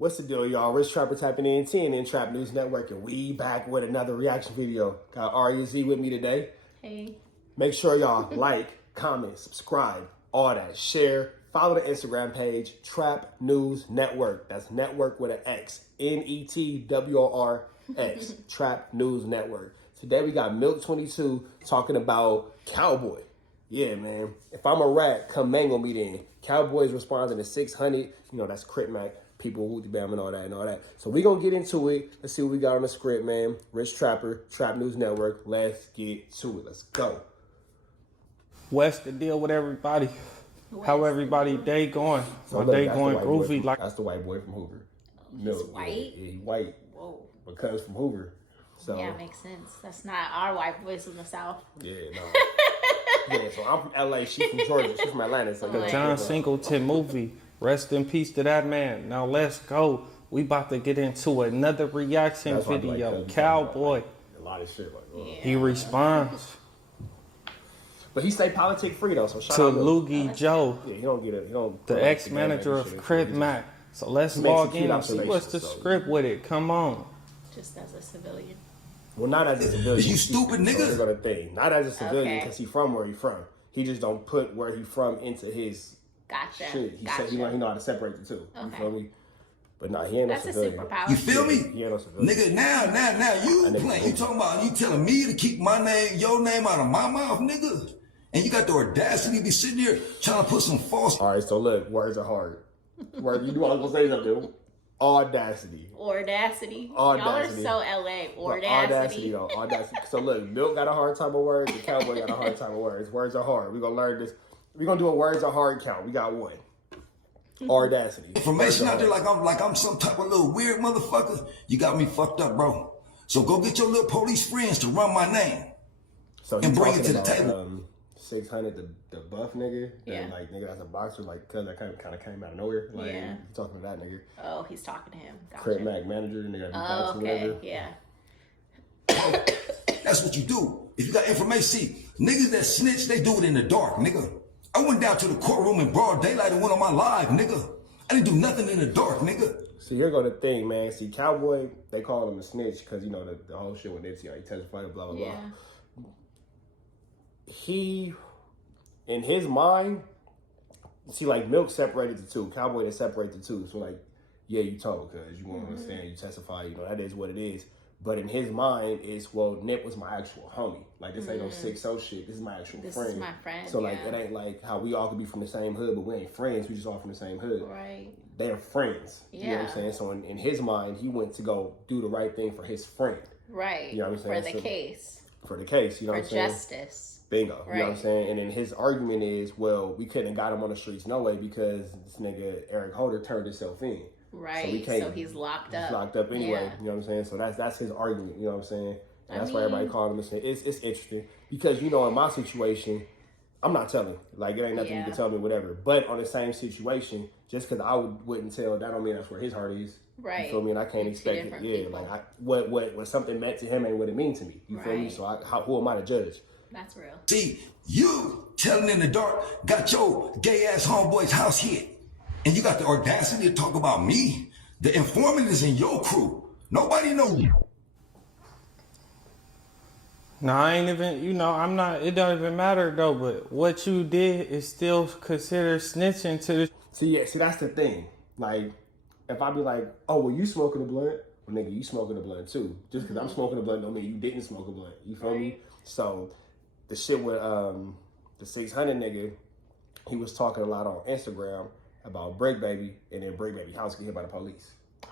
What's the deal, y'all? Rich Trapper tapping in, TNN Trap News Network, and we back with another reaction video. Got R-U-Z with me today. Hey. Make sure y'all like, comment, subscribe, all that. Share, follow the Instagram page, Trap News Network. That's network with an X. Networx, Trap News Network. Today we got Milk22 talking about Cowboy. Yeah, man. If I'm a rat, come mangle me then. Cowboy's responding to 600. You know, that's Crit Mac. People, Wooty Bam and all that. So we gonna get into it. Let's see what we got on the script, man. Rich Trapper, Trap News Network. Let's get to it. Let's go. What's the deal with everybody? How everybody day going? So My look, day that's the going white boy groovy from- like That's the white boy from Hoover. He's white? Yeah, he white. Whoa. But comes from Hoover. So Yeah, makes sense. That's not our white boys in the South. yeah, no. Yeah, so I'm from LA, she's from Georgia, she's from Atlanta. So the John Singleton movie. Rest in peace to that man. Now let's go. We about to get into another reaction That's why I be video. like, Cowboy. a lot of shit like Yeah. He responds But he stay politic free though, so shout to out to Loogie Joe, yeah, he don't get it. He don't the ex-manager of Crit Mac. So let's Makes log a cute in and see what's the observation, so- script with it. Come on. Just as a civilian. Well, not as a civilian. You stupid nigga. So they're gonna think. Not as a civilian Okay. because he from where he from. He just don't put where he from into his Gotcha. shit. He Gotcha. said he know how to separate the two. You Okay. feel me? But nah, he ain't That's no a civilian. superpower. You feel me? He ain't no civilian. Nigga, now you nigga playing. You cool. talking about, you telling me to keep my name, your name out of my mouth, nigga? And you got the audacity to be sitting here trying to put some false. All right, so look, words are hard. Word, you knew I was gonna say something. Audacity. Audacity. Audacity. Y'all are so LA. But Audacity. though. Audacity. So look, Milk got a hard time with words. The Cowboy got a hard time with words. Words are hard. We're gonna learn this. We're gonna do a words are hard count. We got one. Audacity. Information Words out are there hard. like I'm some type of little weird motherfucker. You got me fucked up, bro. So go get your little police friends to run my name. So and bring it to the talking table. about, 600, the buff nigga. Yeah. And like, nigga, that's a boxer, like, cause that kind of came out of nowhere. Like, Yeah. you talking to that nigga. Oh, he's talking to him. Gotcha. Crit Mac manager, nigga, Oh, boxer, okay. whatever. Yeah. That's what you do. If you got information, see, niggas that snitch, they do it in the dark, nigga. I went down to the courtroom in broad daylight and went on my live, nigga. I didn't do nothing in the dark, nigga. So here go the thing, man. See, Cowboy, they call him a snitch because, you know, the whole shit with Nipsey, he testified, blah, blah, blah. Yeah. He, in his mind, see, like, Milk separated the two. Cowboy, they separate the two. So, like, yeah, you told because you won't understand, you testify, you know, that is what it is. But in his mind, it's, well, Nip was my actual homie. Like, this ain't no 6-0 shit. This is my actual This friend. is my friend. So, like, yeah. it ain't like how we all could be from the same hood, but we ain't friends. We just all from the same hood. Right. They're friends. You know what I'm Yeah. saying? So, in his mind, he went to go do the right thing for his friend. Right. You know what I'm saying? For the So- case. For the case, you know For what I'm saying? justice. Bingo. You know what I'm Right. saying? And then his argument is, well, we couldn't have got him on the streets no way because this nigga Eric Holder turned himself in. Right. we can't- So he's locked up. He's locked up anyway. Yeah. You know what I'm saying? So that's his argument. You know what I'm saying? And I that's why everybody mean- called him a snitch. It's interesting because, you know, in my situation, I'm not telling. Like, it ain't nothing you Yeah. can tell me, whatever. But on the same situation, just because I wouldn't tell, that don't mean that's where his heart is. Right. You feel me? And I can't Two expect it. different Yeah, people. like what something meant to him ain't what it mean to me. You feel me? Right. So who am I to judge? That's real. See, you telling in the dark got your gay ass homeboy's house hit. And you got the audacity to talk about me. The informant is in your crew. Nobody know you. No, I ain't even, you know, I'm not, it don't even matter though, but what you did is still considered snitching to the. See, that's the thing. Like, if I be like, oh, well, you smoking a blunt? Well, nigga, you smoking a blunt too. Just because I'm smoking a blunt don't mean you didn't smoke a blunt. You feel me? Right. So, the shit with the 600 nigga, he was talking a lot on Instagram about Break Baby, and then Break Baby house get hit by the police. Oh,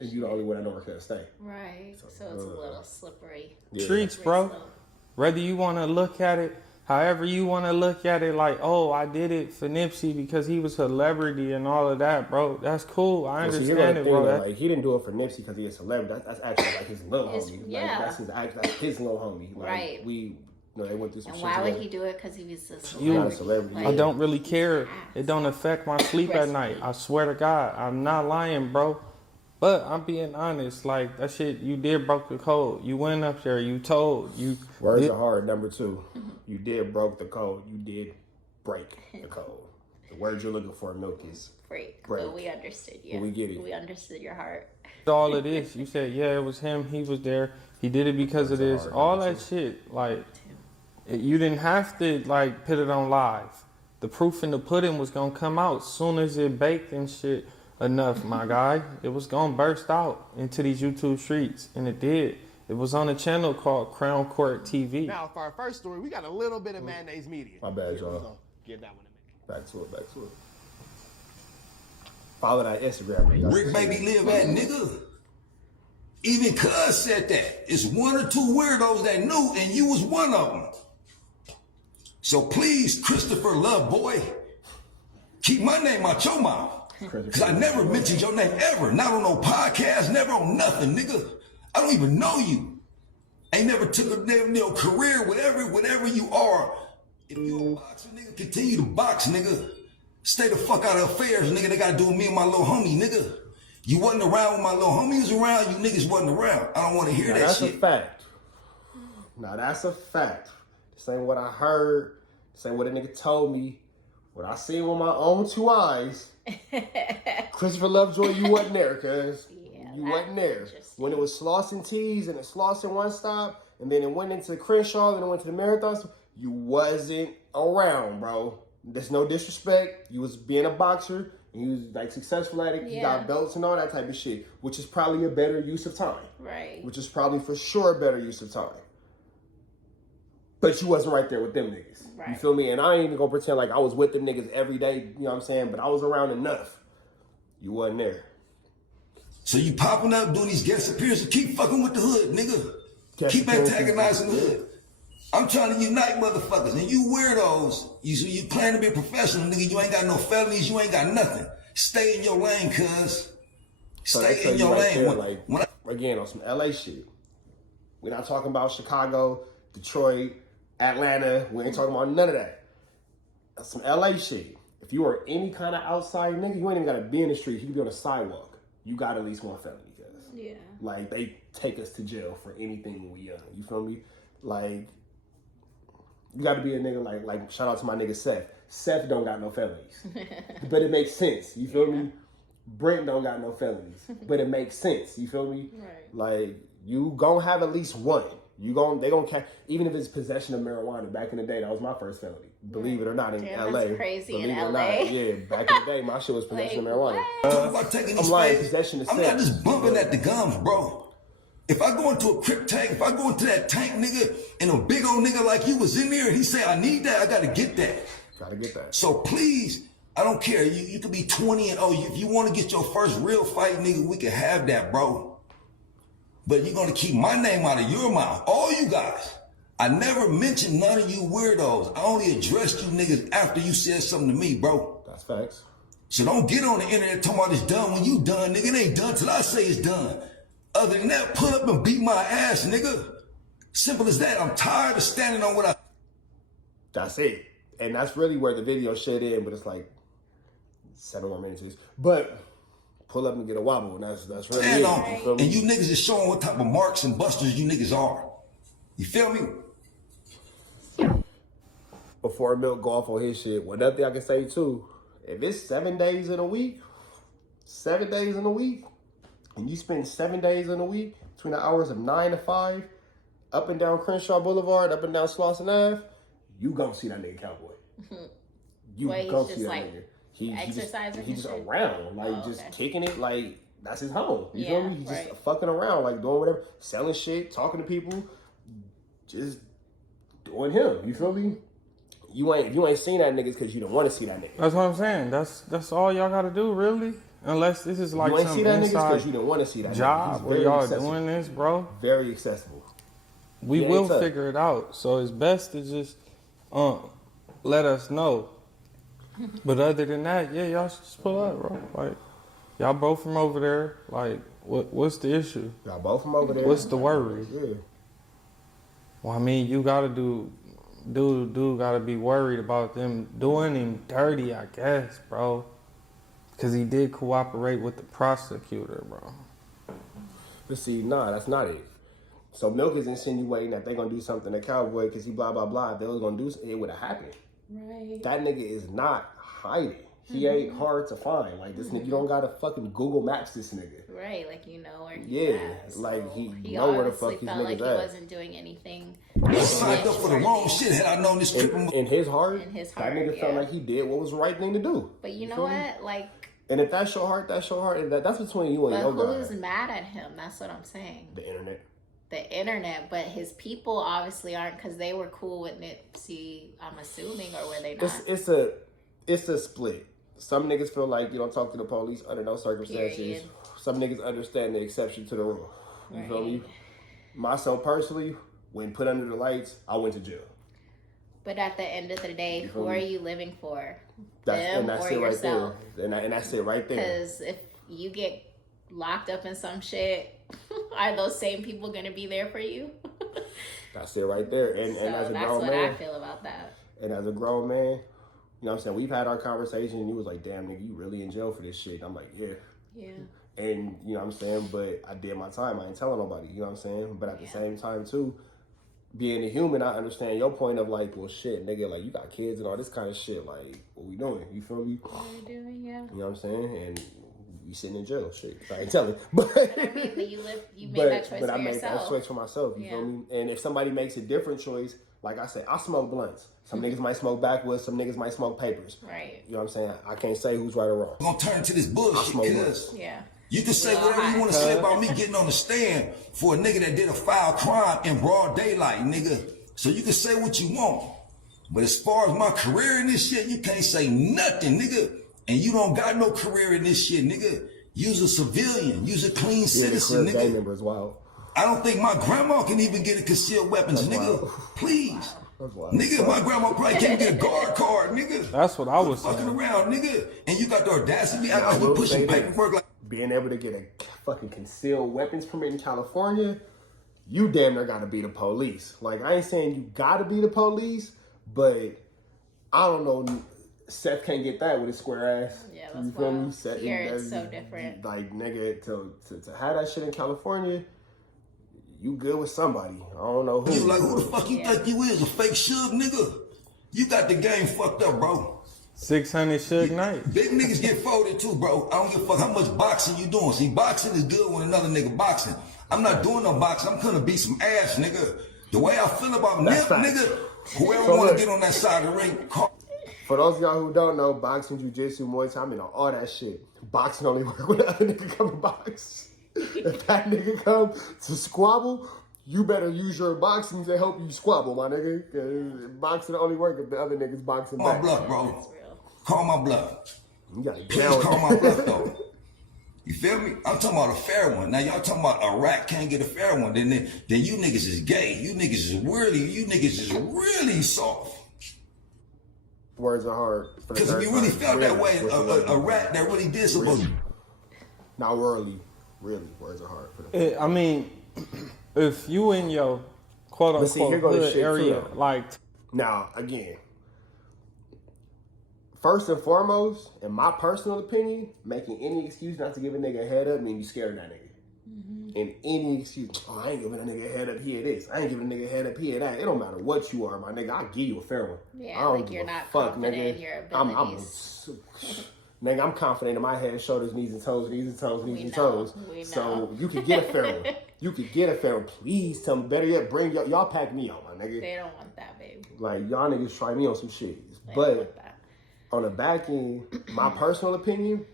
And you the only one that know where could stay. right. So it's a little slippery. Yeah. Streets, Slippery bro. slope. Whether you want to look at it, however you want to look at it, like, oh, I did it for Nipsey because he was a celebrity and all of that, bro. That's cool. I Well, see, understand it, thing, bro. though, That- like, he didn't do it for Nipsey because he's a celebrity. That's actually like his little His- homie. yeah. Like, that's his little homie. Like, Right. We, you know, they went through some And shit why would together. he do it? Because he was a Not a celebrity. celebrity. Like, I don't really care. It don't affect my sleep at Rest night. I swear to God, I'm not lying, bro. But I'm being honest. Like, that shit, you did broke the code. You went up there. You told. You Words did- are hard. Number 2, you did broke the code. You did break the code. The word you're looking for, Milk, is Break. break. But we understood you. We get it. We understood your heart. All of this, you said, yeah, it was him. He was there. He did it because of this. All that shit, like, you didn't have to like put it on live. The proof in the pudding was gonna come out soon as it baked and shit enough, my guy. It was gonna burst out into these YouTube streets, and it did. It was on a channel called Crown Court TV. Now, for our first story, we got a little bit of mayonnaise media. My bad, Here, y'all. we're gonna give that one a minute. Back to it. Follow that Instagram. Man. Rick baby live at nigga. Even Cuz said that. It's one or two weirdos that knew, and you was one of them. So please, Christopher Love Boy, keep my name out your mouth. Because I never mentioned your name ever. Not on no podcast, never on nothing, nigga. I don't even know you. Ain't never took a career, whatever you are. If you a boxer, nigga, continue to box, nigga. Stay the fuck out of affairs, nigga. They gotta do with me and my little homie, nigga. You wasn't around when my little homie was around, you niggas wasn't around. I don't want to hear that that's shit. That's a fact. Now that's a fact. This ain't what I heard. This ain't what a nigga told me. What I seen with my own two eyes. Christopher Lovejoy, you wasn't there, cuz. Yeah, You wasn't there. When it was Slauson Tees and it Slauson One Stop, and then it went into Crenshaw, then it went to the Marathons, you wasn't around, bro. There's no disrespect. You was being a boxer, and you was like successful at it. You got belts and all that type of shit, which is probably a better use of time. Right. Which is probably for sure a better use of time. But you wasn't right there with them niggas. Right. You feel me? And I ain't even gonna pretend like I was with them niggas every day, you know what I'm saying? But I was around enough. You wasn't there. So you popping up, doing these guest appearances, keep fucking with the hood, nigga. Keep antagonizing the hood. I'm trying to unite motherfuckers, and you weirdos, you claim to be a professional, nigga, you ain't got no felonies, you ain't got nothing. Stay in your lane, cuz. Stay in your lane. Again, on some LA shit. We're not talking about Chicago, Detroit, Atlanta. We ain't talking about none of that. That's some LA shit. If you are any kind of outside nigga, you ain't even gotta be in the street. You can be on the sidewalk. You got at least one felony, cuz. Yeah. Like, they take us to jail for anything when we young. You feel me? Like, you got to be a nigga like shout out to my nigga Seth. Seth don't got no felonies, but it makes sense. You feel me? Brent don't got no felonies, but it makes sense. You feel me? Right. Like, you gonna have at least one. They gonna catch, even if it's possession of marijuana. Back in the day, that was my first felony. Believe it or not, in LA. That's crazy Believe in it or LA. not. Yeah, back in the day, my shit was possession of marijuana. Talk about taking these I'm lying, space. possession of I'm sex. not just bumping at the gums, bro. If I go into a crip tank, if I go into that tank, nigga, and a big old nigga like you was in there and he say, I need that, I gotta get that. Gotta get that. So please, I don't care. You could be 20 and if you want to get your first real fight, nigga, we can have that, bro. But you're gonna keep my name out of your mouth. All you guys. I never mentioned none of you weirdos. I only addressed you niggas after you said something to me, bro. That's facts. So don't get on the internet talking about it's done when you done, nigga. It ain't done till I say it's done. Other than that, pull up and beat my ass, nigga. Simple as that. I'm tired of standing on what I... That's it. And that's really where the video shut in, but it's like 7 more minutes. But pull up and get a wobble, and that's really stand it. on. You feel me? And you niggas is showing what type of marks and busters you niggas are. You feel me? Before Milk go off on his shit, one other thing I can say too, if it's 7 days in a week, and you spend 7 days in a week between the hours of 9 to 5, up and down Crenshaw Boulevard, up and down Slauson Ave, you gonna see that nigga Cowboy. You Wait, gonna he's see just, that like, nigga. exercising He's and just shit? around, like Oh, just okay. kicking it, like that's his home. You feel Yeah, me? He's just right. fucking around, like doing whatever, selling shit, talking to people, just doing him. You feel me? You ain't seen that nigga because you don't want to see that nigga. That's what I'm saying. That's all y'all gotta do, really. Unless this is like You ain't some see that nigga inside because you don't want to see that nigga. job He's where very y'all accessible. doing this, bro. Very accessible. We Yeah, will it's up. figure it out. So it's best to just let us know. But other than that, yeah, y'all should just pull up, bro. Like, y'all both from over there. Like, what's the issue? Y'all both from over there. What's the worry? Yeah. Well, I mean, you gotta dude gotta be worried about them doing him dirty, I guess, bro. Cause he did cooperate with the prosecutor, bro. But see, nah, that's not it. So Milk is insinuating that they're gonna do something to Cowboy because he blah blah blah. If they was gonna do something, it would have happened. Right. That nigga is not hiding. He ain't hard to find. Like this nigga, you don't gotta fucking Google Maps this nigga. Right, like you know where he's Yeah, at. like So he know where the fuck obviously these felt like niggas he at. wasn't doing anything. I signed up for the wrong shit. Had I known this tripping. In his heart, In his that heart, nigga felt yeah. like he did what was the right thing to do. But you know feel me? what? Like, And if that's your heart, that's your heart. And that's between you and but your who's guy. mad at him? That's what I'm saying. The internet. The internet, but his people obviously aren't because they were cool with Nipsey. I'm assuming, or were they not? It's a split. Some niggas feel like you don't talk to the police under no circumstances. Period. Some niggas understand the exception to the rule. You feel me? Right. Myself personally, when put under the lights, I went to jail. But at the end of the day, You feel who are me? you living for? And Them that's or it right yourself? there. And that's it right there. Because if you get locked up in some shit, are those same people going to be there for you? That's it right there. And So as a that's grown what man, I feel about that. and as a grown man, you know what I'm saying? We've had our conversation and you was like, damn nigga, you really in jail for this shit. And I'm like, yeah. Yeah. And you know what I'm saying? But I did my time. I ain't telling nobody, you know what I'm saying? But at the same time too, being a human, I understand your point of like, well shit, nigga, like you got kids and all this kind of shit. Like, what we doing? You feel me? What are you doing? Yeah. You know what I'm saying? And we sitting in jail, shit. I ain't telling. But I mean, but you made that choice but for I made yourself. that choice for myself. You feel me? And if somebody makes a different choice, like I said, I smoke blunts. Some niggas might smoke backwoods. Some niggas might smoke papers. Right. You know what I'm saying? I can't say who's right or wrong. I'm gonna turn into this bullshit smoke because Yeah. you can say whatever you want to say about me getting on the stand for a nigga that did a foul crime in broad daylight, nigga. So you can say what you want. But as far as my career in this shit, you can't say nothing, nigga. And you don't got no career in this shit, nigga. You's a civilian. You's a clean Yeah, citizen, the gang nigga. member is wild. I don't think my grandma can even get a concealed weapons, That's nigga. wild. Please. That's wild. Nigga, my grandma probably can't get a guard card, nigga. That's what I was Fucking saying. around, nigga. And you got the audacity I out will here pushing say this. paperwork like Being able to get a fucking concealed weapons permit in California, you damn near gotta be the police. Like, I ain't saying you gotta be the police, but I don't know. Seth can't get that with his square ass. Yeah, that's You feel me? wild. Seth, Here it's so different. Like, nigga, to have that shit in California, you good with somebody. I don't know who. you. Like, who the fuck you think you is? A fake Suge, nigga? You got the game fucked up, bro. 600 Suge Knight. Big niggas get folded too, bro. I don't give a fuck how much boxing you doing. See, boxing is good when another nigga boxing. I'm not doing no boxing. I'm gonna beat some ass, nigga. The way I feel about Nip, That's facts. nigga, whoever So wanna look. get on that side of the ring, call. For those of y'all who don't know, boxing, jiu-jitsu, Muay Thai, I mean, all that shit. Boxing only work when the other nigga come to box. If that nigga come to squabble, you better use your boxing to help you squabble, my nigga. 'Cause boxing only work if the other nigga's boxing Call my back. bluff, bro. That's real. Call my bluff. You gotta get Please down with call it. my bluff, though. You feel me? I'm talking about a fair one. Now y'all talking about a rat can't get a fair one. Then you niggas is gay. You niggas is really soft. Words are hard. For the Because if third you really time. felt that way, Really. a rat that really did something. Not really. Really, words are hard. For the I mean, if you in your quote But see, here unquote go the hood shit, too, area, though. like Now, again, first and foremost, in my personal opinion, making any excuse not to give a nigga a head up means you scared of that nigga. And any excuse, oh, I ain't giving a nigga a head up, he had this. I ain't giving a nigga a head up, he had that. It don't matter what you are, my nigga. I'll give you a fair one. Yeah, I don't like give you're a not fuck, confident nigga. in your I'm abilities. nigga, I'm confident in my head, shoulders, knees and toes, knees and toes, knees We and know. toes. We So know. you can get a fair one. You could get a fair one. Please tell me. Better yet, bring y'all pack me out, my nigga. They don't want that, babe. Like, y'all niggas try me on some shit. They don't But want that. on the back end, my personal opinion,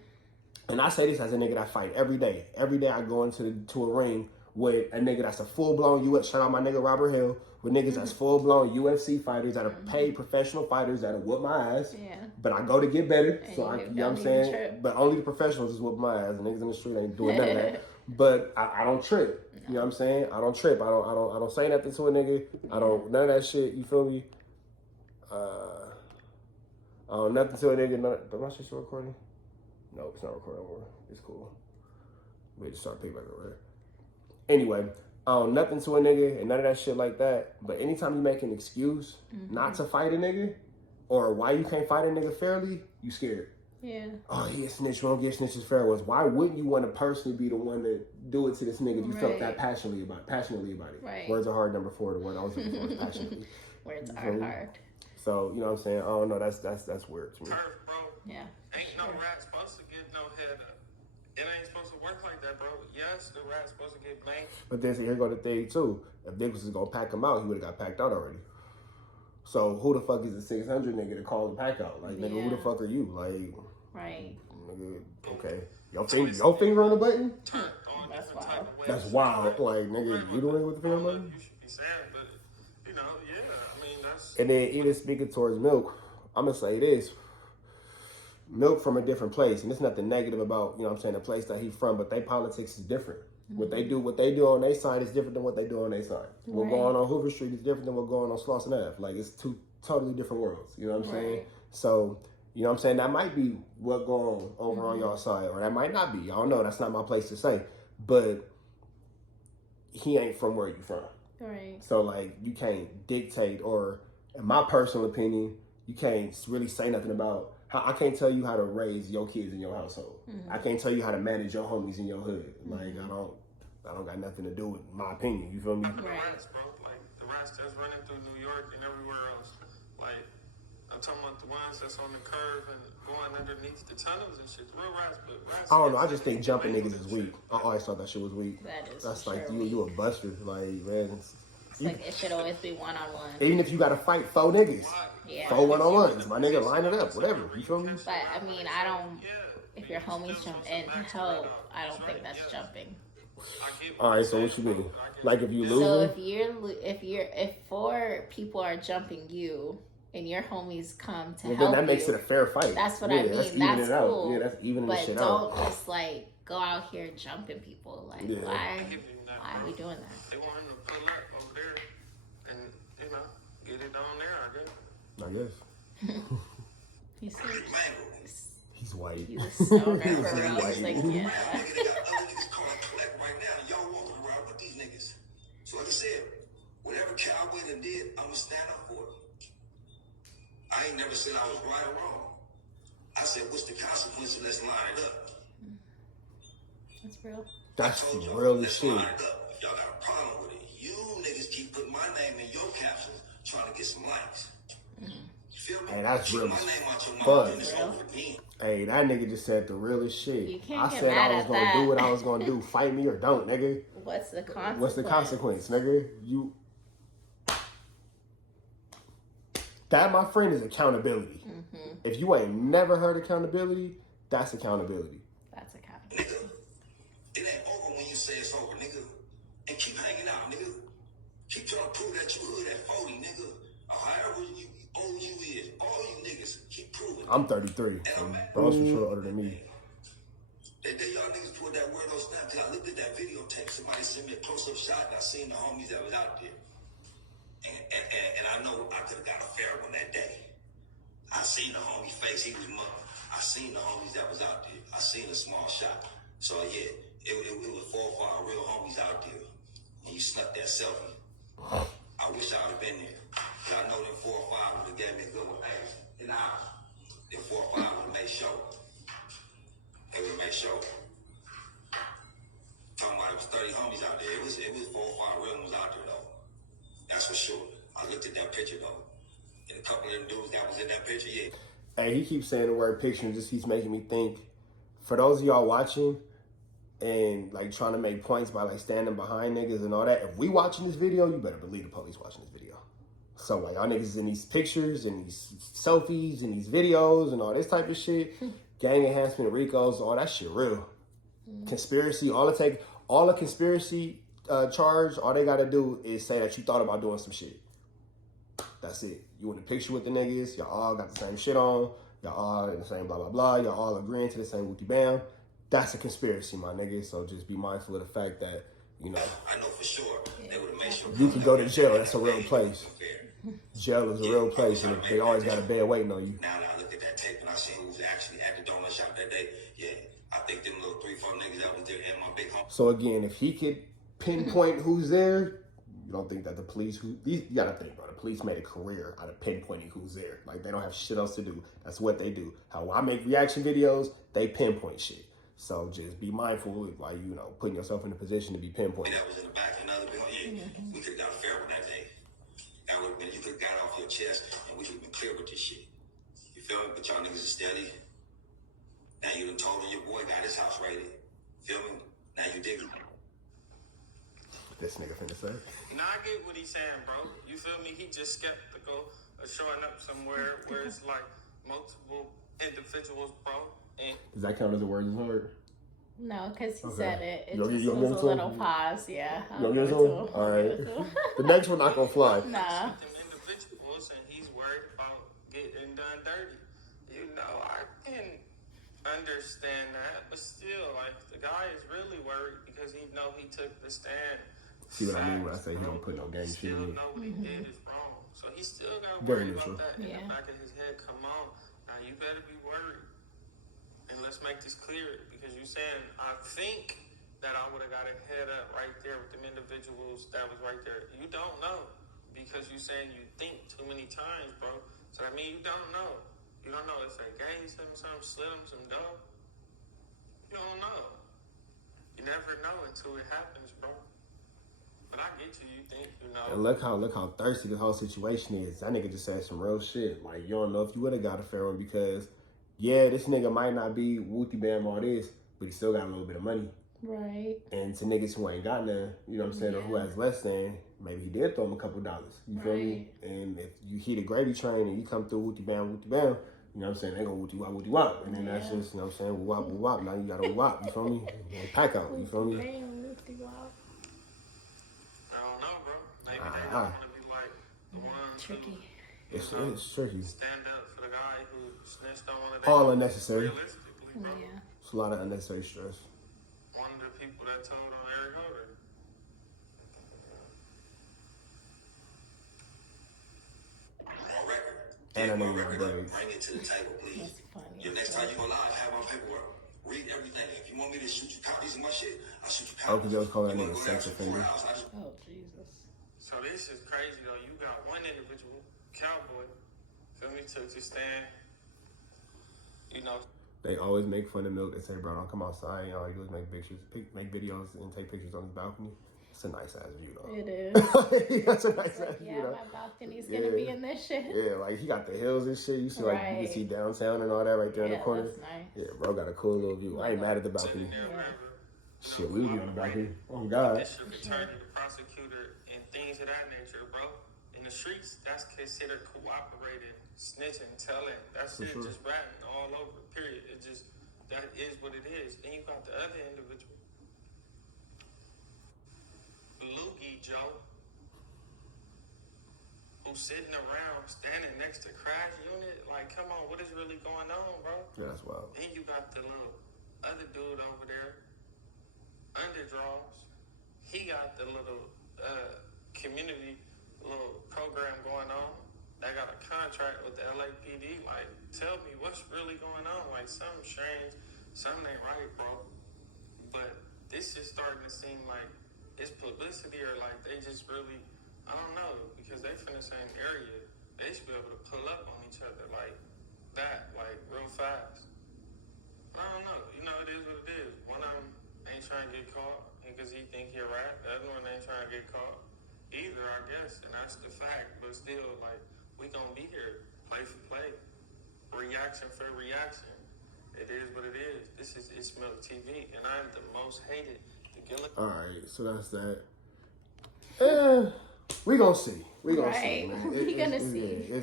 and I say this as a nigga that fight every day. Every day I go into a ring with a nigga that's a full-blown UFC. Shout out my nigga Robert Hill. With niggas that's full-blown UFC fighters that are paid professional fighters that will whoop my ass. Yeah. But I go to get better. And So you you know what I'm don't even saying? trip. But only the professionals is whooping my ass. The niggas in the street ain't doing none of that. But I don't trip. You know what I'm saying? I don't trip. I don't say nothing to a nigga. I don't none of that shit. You feel me? Nothing to a nigga. Am I still recording? No, it's not recording anymore. It's cool. We just start picking back over there. Anyway, nothing to a nigga and none of that shit like that. But anytime you make an excuse not to fight a nigga or why you can't fight a nigga fairly, you scared. Yeah. Oh, he a snitch. We don't get snitches fair ones. Why wouldn't you want to personally be the one to do it to this nigga if you felt Right. that passionately about it? Right. Words are hard. Number 4. The word I was looking for is passionately. Words You are feel me? hard. So you know what I'm saying? I don't know. That's weird to me. Yeah. Ain't no rat supposed to get no head up. It ain't supposed to work like that, bro. Yes, the rat's supposed to get blamed. But then see, here go the thing too. If Nichols is gonna pack him out, he would have got packed out already. So who the fuck is the 600 nigga to call the pack out? Like, nigga, who the fuck are you? Like, right. Nigga, okay. Your finger on the button? That's wild. That's wild. Like, nigga, you doing it with the finger on the button? You should be sad, but you know, yeah. I mean, that's. And then even speaking towards Milk, I'm gonna say this. Milk from a different place, and it's nothing negative about, you know what I'm saying, the place that he's from, but their politics is different. What they do on their side is different than what they do on their side. What going on Hoover Street is different than what going on Slauson Ave. Like, it's two totally different worlds. You know what I'm saying? So, you know what I'm saying? That might be what going on over on y'all side, or that might not be. I don't know. That's not my place to say. But he ain't from where you from. Right. So, like, you can't dictate, or in my personal opinion, you can't really say nothing about how, I can't tell you how to raise your kids in your household. I can't tell you how to manage your homies in your hood. Like, I don't got nothing to do with my opinion. You feel me? The rats, bro. Like, the rats that's running through New York and everywhere else. Like, I'm talking about the ones that's on the curve and going underneath the tunnels and shit. The real rats, but rats. I don't know. I just think jumping niggas is weak. I always thought that shit was weak. That's like, sure you a buster. Like, man. It's like, it should always be one-on-one. Even if you got to fight 4 niggas. Yeah. 4 one-on-ones. My nigga, line it up. Whatever. You feel me? But, I mean, I don't... If your homies jump in to help, I don't think that's jumping. All right, so what you mean? Like, if you lose? So if 4 people are jumping you and your homies come to help then that makes it a fair fight. That's what I mean. That's cool. Out. Yeah, that's evening the shit out. But don't just like go out here jumping people. Like, why are we doing that? They want him to pull up over there and, you know, get it on there, I guess. I guess. He's He's white. He's a stoner for real. He's like, yeah. So like I said, whatever Cowboy done did, I'ma stand up for it. I ain't never said I was right or wrong. I said, what's the consequence? Let's line it up. That's real. That's real as shit. Line it up. If y'all got a problem with it, you niggas keep putting my name in your captions trying to get some likes. You feel me? Hey, that's real my as name out your fuck. mouth and it's over again. Hey, that nigga just said the realest shit. You can't I get said mad I was at gonna that. do what I was gonna do. Fight me or don't, nigga. What's the consequence? What's the consequence, nigga? That, my friend, is accountability. If you ain't never heard accountability, that's accountability. That's accountability. Nigga, it ain't over when you say it's over, nigga. And keep hanging out, nigga. Keep trying to prove that you hood at 40, nigga. Or however old you is. All you niggas, keep proving. I'm 33. And bro's for sure older than me. That day y'all niggas pulled that weirdo snap, cause I looked at that videotape. Somebody sent me a close-up shot and I seen the homies that was out there. And I know I could have got a fair one that day. I seen the homie face, he was mud. I seen the homies that was out there. I seen a small shot. So yeah, it was 4 or 5 real homies out there. And you snuck that selfie. I wish I would have been there. Cause I know them 4 or 5 would have gave me a good one. Hey, in the house. Them 4 or 5 would have made sure. They would have made sure. Talking about it was 30 homies out there. It was 4 or 5 real ones out there though. That's for sure. I looked at that picture though. And a couple of them dudes that was in that picture, yeah. Hey, he keeps saying the word picture and just keeps making me think. For those of y'all watching and like trying to make points by like standing behind niggas and all that, if we watching this video, you better believe the police watching this video. So like y'all niggas in these pictures and these selfies and these videos and all this type of shit, gang enhancement, RICOs, all that shit real. Conspiracy, all the conspiracy charge, all they gotta do is say that you thought about doing some shit. That's it. You in the picture with the niggas, y'all all got the same shit on, y'all all in the same blah, blah, blah, y'all all agreeing to the same whoopty bam. That's a conspiracy, my nigga. So just be mindful of the fact that, you know, I know for sure they would have made sure. you can go to jail. That's a real place. Jail is a real place, and they always got a bed waiting on you. Now I look at that tape and I see who was actually at the donut shop that day. Yeah, I think them little 3-4 niggas that was there and my big homie. So again, if he could pinpoint who's there, you don't think that the police, you gotta think, bro, the police made a career out of pinpointing who's there. Like, they don't have shit else to do. That's what they do. How I make reaction videos, they pinpoint shit. So just be mindful while you know putting yourself in a position to be pinpointed. That was in the back of another bill. Yeah, we could have got a fair one that day. That would have been, you could have got off your chest and we could have been clear with this shit. You feel me? But y'all niggas are steady. Now you done told him your boy got his house raided. Feel me? Now you dig it. This nigga finna say. Now I get what he's saying, bro. You feel me? He just skeptical of showing up somewhere where it's like multiple individuals, bro. And Does that count as a word is hard? No, because he Okay. said it. It You just gonna give was it a to little him? pause. Yeah. You gonna give it to him? All right. The next one not gonna fly. Nah. them individuals, and he's worried about getting done dirty. You know, I can understand that, but still, like, the guy is really worried because he know he took the stand. See what I mean when I say he Bro. don't put no gang shit Still in. know what he did is wrong, so he still got to Very worry neutral. about that in Yeah. the back of his head. Come on, now you better be worried. And let's make this clear, because you saying, I think that I would have got a head up right there with them individuals that was right there. You don't know, because you saying you think too many times, bro. So that means you don't know. You don't know if they ganged him something, slit him some dough. You don't know. You never know until it happens, bro. But I get you think you know. And look how thirsty this whole situation is. That nigga just said some real shit. Like, you don't know if you would have got a fair one because, yeah, this nigga might not be Wooty Bam all this, but he still got a little bit of money. Right. And to niggas who ain't got none, you know what I'm saying, or who has less than, maybe he did throw him a couple dollars. You feel me? And if you hit a gravy train and you come through Wooty Bam, you know what I'm saying, they go Wooty Wop. And then that's just, you know what I'm saying, wop. Now you got a wop, you feel me? Pack out, you feel me? Damn, Lifty Wop. I don't know, bro. Maybe they want to be like the ones Tricky. who It's tricky. stand up for the guy who snitched on one of them. All unnecessary. Realistically, bro. Yeah. It's a lot of unnecessary stress. One of the people that told on Eric Holder. On record. And I know On you're record, brave. bring it to the table, please. That's funny. Your next time you go live, have my paperwork. Read everything. If you want me to shoot you copies of my shit, I'll shoot you Oh, copies. because they was calling that You wanna nigga go down sex to the offender. courthouse, I just Oh, Jesus. So this is crazy though. You got one individual, Cowboy, feel me, took to stand. You know, They always make fun of Milk. They say, bro, don't come outside. All you do is make pictures, make videos, and take pictures on his balcony. It's a nice ass view, though. It is. That's a nice ass Yeah, view, though. my balcony's gonna be in this shit. Yeah, like he got the hills and shit. You see, like you Right. can see downtown and all that right there in the Yeah, corner. that's nice. Yeah, bro, got a cool little view. I ain't mad at the balcony. sitting there, whatever. Shit, we be on the balcony. Oh God. District attorney, the prosecutor, and things of that nature, bro. In the streets, that's considered cooperating, snitching, telling. That's For it, sure. just ratting all over. Period. It just that is what it is. Then you got the other individual, Loogie Joe, who's sitting around standing next to Crash Unit. Like, come on, what is really going on, bro? Yeah, that's wild. Then you got the little other dude over there, Underdraws. He got the little community little program going on. They got a contract with the LAPD. Like, tell me what's really going on. Like, something strange, something ain't right, bro. But this is starting to seem like it's publicity or like they just really, I don't know, because they from the same area. They should be able to pull up on each other like that, like real fast. I don't know. You know, it is what it is. One of them ain't trying to get caught because he think he a rat. The other one ain't trying to get caught either, I guess. And that's the fact. But still, like, we gonna be here. Play for play. Reaction for reaction. It is what it is. This is It's Milk TV. And I'm the most hated. All right, so that's that. We gonna see. We gonna see, Right. man. We gonna see.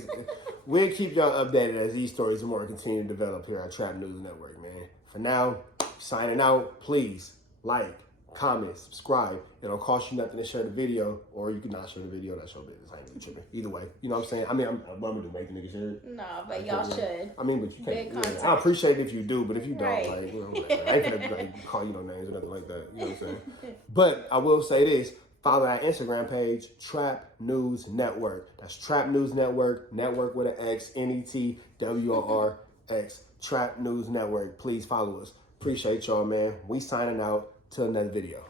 We'll keep y'all updated as these stories more continue to develop here at Trap News Network, man. For now, signing out. Please like, comment, subscribe. It don't cost you nothing to share the video, or you can not share the video. That's your business. I ain't really tripping. Either way, you know what I'm saying? I mean, I'm gonna do make the nigga share it. No, but y'all should. I mean, but you Big can't. content. I appreciate it if you do, but if you don't, Right. like, you know, I ain't gonna like, call you no names or nothing like that. You know what I'm saying? But I will say this: follow our Instagram page, Trap News Network. That's Trap News Network. Network with an X, NETWORX. Trap News Network. Please follow us. Appreciate y'all, man. We signing out till another video.